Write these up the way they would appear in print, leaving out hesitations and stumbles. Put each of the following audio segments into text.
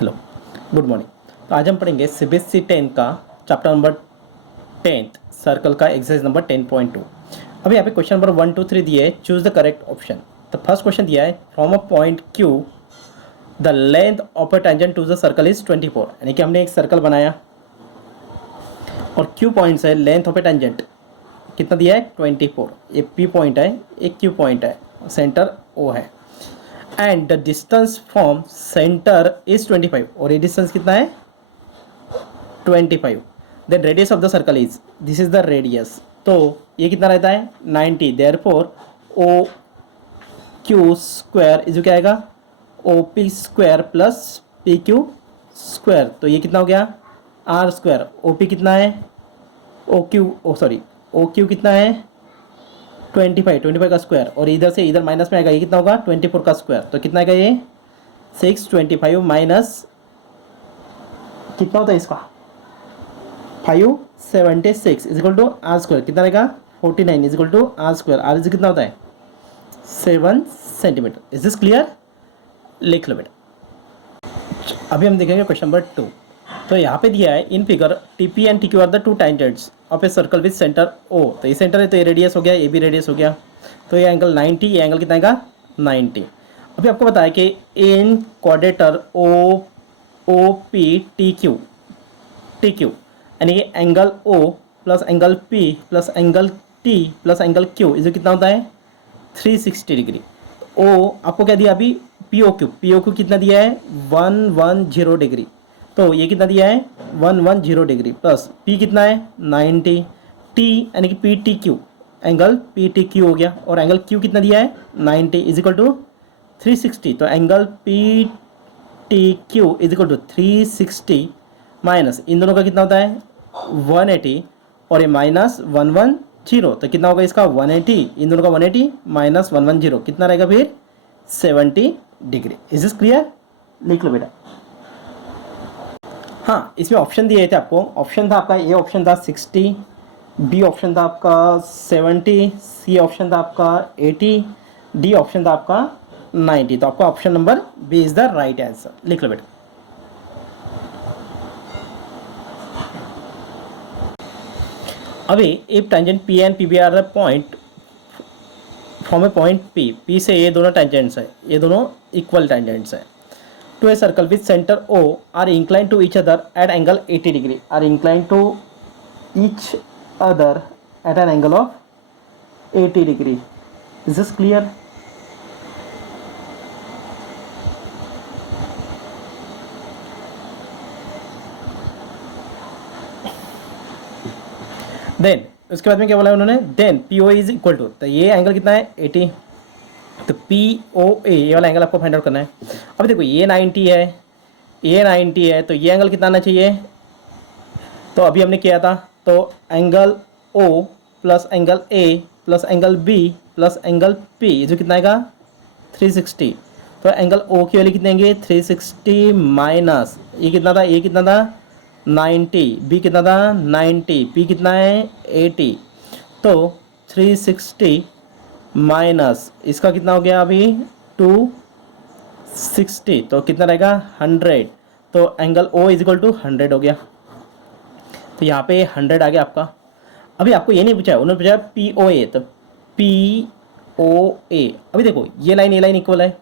Hello, good morning. तो आज हम पढ़ेंगे सीबीएसई 10 का चैप्टर नंबर 10 सर्कल का एक्सरसाइज नंबर 10.2। अभी यहाँ पे क्वेश्चन नंबर 1 2 3 दिए है, चूज द करेक्ट ऑप्शन। तो फर्स्ट क्वेश्चन दिया है from a point Q the length of a tangent to the circle is 24। यानी कि हमने एक सर्कल बनाया और क्यू पॉइंट है, लेंथ ऑफ ए टेंजेंट कितना दिया है 24। ये पी पॉइंट है, एक क्यू पॉइंट है, सेंटर ओ है and the distance from centre is 25 और ये डिस्टेंस कितना है 25। Then radius of the circle is, this is the radius, तो ये कितना रहता है 90। Therefore O Q square is क्या आएगा O P square plus P Q square. तो ये कितना हो गया आर स्क्वायर। ओ पी कितना है ओ क्यू ओ क्यू कितना है 25 का स्क्वायर और इधर से इधर माइनस में आएगा, ये कितना होगा 24 का स्क्वायर। तो कितना आएगा ये 625 माइनस कितना होता है इसका 576 is equal to R square. कितना रहेगा 49 is equal to R square. R is कितना होता है 7 सेंटीमीटर। Is this clear? लिख लो बेटा। अभी हम देखेंगे क्वेश्चन नंबर 2। तो यहाँ पे दिया है in figure T P and T Q are the two tangents of a circle with centre O. तो ये सेंटर है तो ये रेडियस हो गया, ये भी रेडियस हो गया। तो ये एंगल 90, ये एंगल कितना आएगा 90। अभी आपको बताया कि in quadrilateral O P T Q यानी कि angle O plus angle P plus angle T plus angle Q इसे कितना होता है 360 डिग्री। ओ आपको क्या दिया अभी पी ओ क्यू कितना दिया है 110 डिग्री। तो ये कितना दिया है 110 डिग्री प्लस पी कितना है 90। टी यानी कि P T Q angle P T Q हो गया और एंगल क्यू कितना दिया है 90 इज इक्वल टू 360। तो angle P T Q is equal to 360 minus इन दोनों का कितना होता है 180 और ये माइनस 110। तो कितना होगा इसका 180, इन दोनों का 180 माइनस 110 कितना रहेगा फिर 70 डिग्री। Is this clear? लिख लो बेटा। हाँ, इसमें ऑप्शन दिए थे आपको। ऑप्शन था आपका ए ऑप्शन था 60, बी ऑप्शन था आपका 70, सी ऑप्शन था आपका 80, डी ऑप्शन था आपका 90। तो आपका option number B is the right answer. लिख लो बेटा। अभी if tangent P and P B are point from a point P से ये दोनों टेंजेंट्स है, ये दोनों इक्वल टेंजेंट्स है to a circle with center O are inclined to each other at angle 80 degree, are inclined to each other at an angle of 80 degree. Is this clear? Then उसके बाद में क्या बोला उन्होंने then PO is equal to, तो ये angle कितना है 80। तो पी ओ ए ये वाला एंगल आपको फाइंड आउट करना है। अब देखो ये 90 है, ये 90 है, तो ये एंगल कितना आना चाहिए। तो अभी हमने किया था तो angle O plus angle A plus angle B plus angle P जो कितना आएगा 360। तो एंगल ओ की वैल्यू कितने आएंगे 360 माइनस ये कितना था 90, बी कितना था 90, पी कितना है 80। तो 360 माइनस इसका कितना हो गया अभी 260, तो कितना रहेगा 100। तो angle O is equal to 100 हो गया। तो यहाँ पे 100 आ गया आपका। अभी आपको ये नहीं पूछा है, उन्होंने पूछा पी ओ ए। तो पी ओ ए अभी देखो ये लाइन इक्वल है,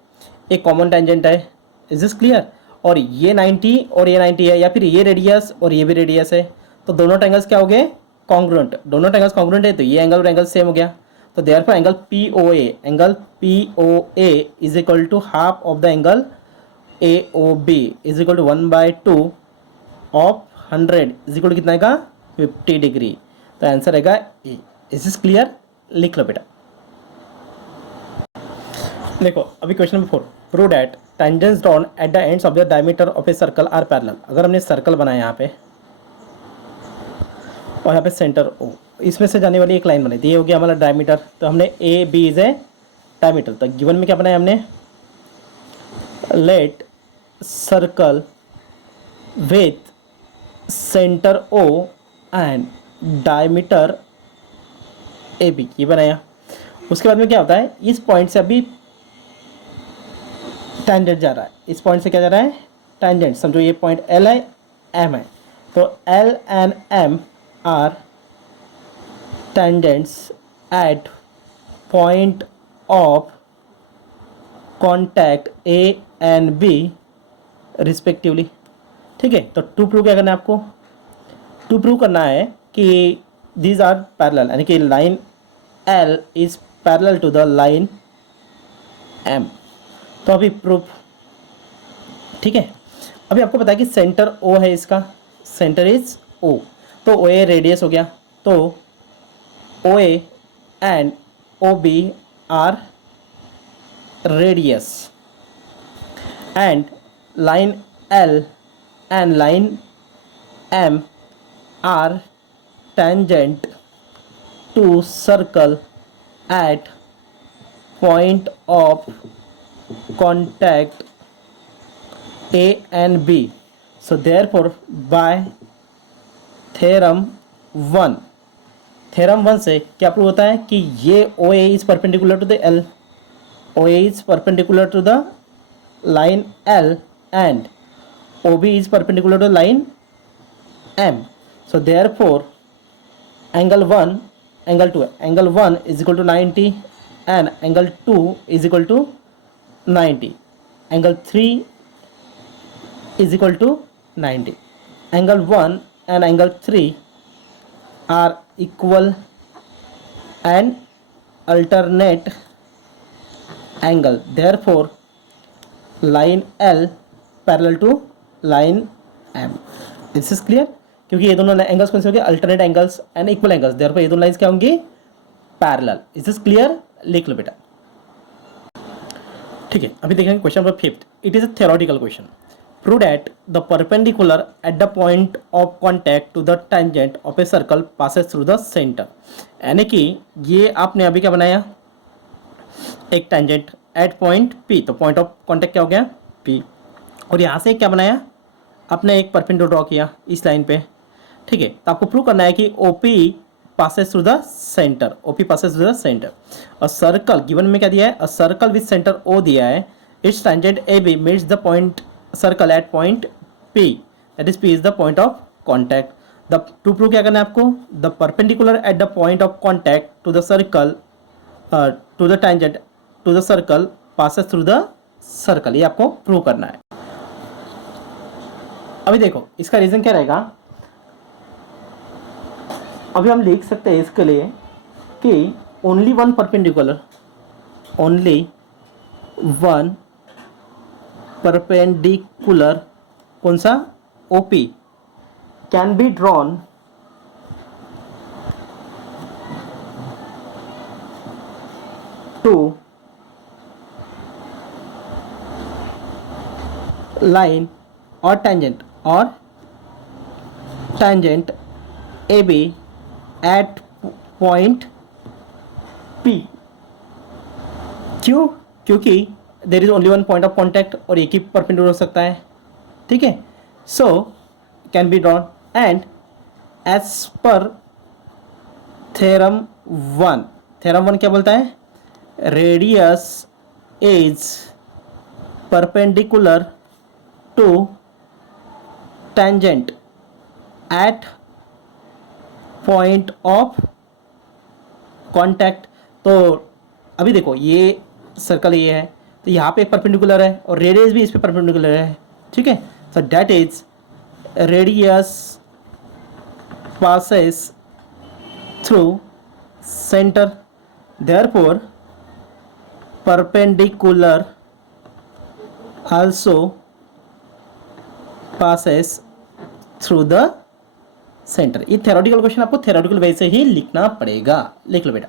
एक कॉमन टेंजेंट है। Is this clear? और ये 90 और ये 90 है, या फिर ये रेडियस और ये भी रेडियस है। तो दोनों ट्रायंगल्स क्या हो गए कॉन्ग्रुएंट, दोनों ट्रायंगल्स कॉन्ग्रुएंट है। तो ये एंगल और एंगल सेम हो गया। तो therefore angle P O A is equal to half of the angle A O B is equal to 1/2 of 100 is equal to कितना आएगा 50 डिग्री। तो आंसर आएगा ए। Is this clear? लिख लो बेटा। देखो अभी question number 4, prove that tangents drawn at the ends of the diameter of a circle are parallel. अगर हमने सर्कल बनाया यहाँ पे और यहाँ पे सेंटर ओ, इसमें से जाने वाली एक लाइन बनाई थी, ये हो गया हमारा डायमीटर। तो हमने A B is a diameter. तो गिवन में क्या बनाया हमने let circle with centre O and diameter A B, ये बनाया। उसके बाद में क्या होता है इस पॉइंट से अभी टेंजेंट जा रहा है, इस पॉइंट से क्या जा रहा है टेंजेंट, समझो ये पॉइंट एल है, एम है, तो L and M are tangents at point of contact A and B respectively. ठीक है, तो टू प्रूव क्या करना है आपको, टू प्रूव करना है कि दीज आर पैरेलल, यानी कि line L is parallel to the line M. तो अभी प्रूफ, ठीक है। अभी आपको पता है कि सेंटर ओ है, इसका सेंटर इज ओ, तो ओ ए रेडियस हो गया, तो O A and O B are radius, and line L and line M are tangent to circle at point of contact A and B. So therefore by theorem 1, theorem 1 से क्या prove होता है कि ये OA is perpendicular to the L, OA is perpendicular to the line L and OB is perpendicular to line M. So therefore angle 1 angle 2, angle 1 is equal to 90 and angle 2 is equal to 90, angle 3 is equal to 90, angle 1 and angle 3 are equal and alternate angle, therefore line L parallel to line M. This is clear, क्योंकि ये दोनों angles कौन से होंगे, alternate angles and equal angles, therefore ये दोनों lines क्या होंगी, पैरेलल। इज दिस क्लियर, लिख लो बेटा। ठीक है, अभी देखेंगे question number 5। It is a theoretical question. Prove that the perpendicular at the point of contact to the tangent of a circle passes through the centre. यानी कि ये आपने अभी क्या बनाया, एक टेंजेंट एट पॉइंट पी, तो पॉइंट ऑफ कॉन्टैक्ट क्या हो गया, पी, और यहाँ से क्या बनाया आपने, एक परपेंडिकुलर ड्रॉ किया इस लाइन पे। ठीक है, तो आपको प्रूव करना है कि OP passes through the centre, OP passes through the centre. और सर्कल गिवन में क्या दिया है, a circle with centre O दिया है, it's tangent AB meets the point circle at point P, that is P is the point of contact. The to prove क्या करना है आपको, the perpendicular at the point of contact to the circle to the tangent to the circle passes through the circle, ये आपको prove करना है। अभी देखो इसका रीजन क्या रहेगा, अभी हम लिख सकते हैं इसके लिए कि ओनली वन परपेंडिकुलर कौन सा, OP can be drawn to line और tangent AB at point P। क्यों, क्योंकि there is only one point of contact और एक ही परपेंडिकुलर हो सकता है। ठीक है, so can be drawn and as per theorem 1 क्या बोलता है, radius is perpendicular to tangent at point of contact. तो अभी देखो ये सर्कल ये है, तो यहाँ पे परपेंडिकुलर है और रेडियस भी इस पे परपेंडिकुलर है। ठीक है, so that is radius passes through centre, therefore perpendicular also passes through the centre. ये थ्योरेटिकल क्वेश्चन आपको थ्योरेटिकल वे से ही लिखना पड़ेगा, लिख लो बेटा।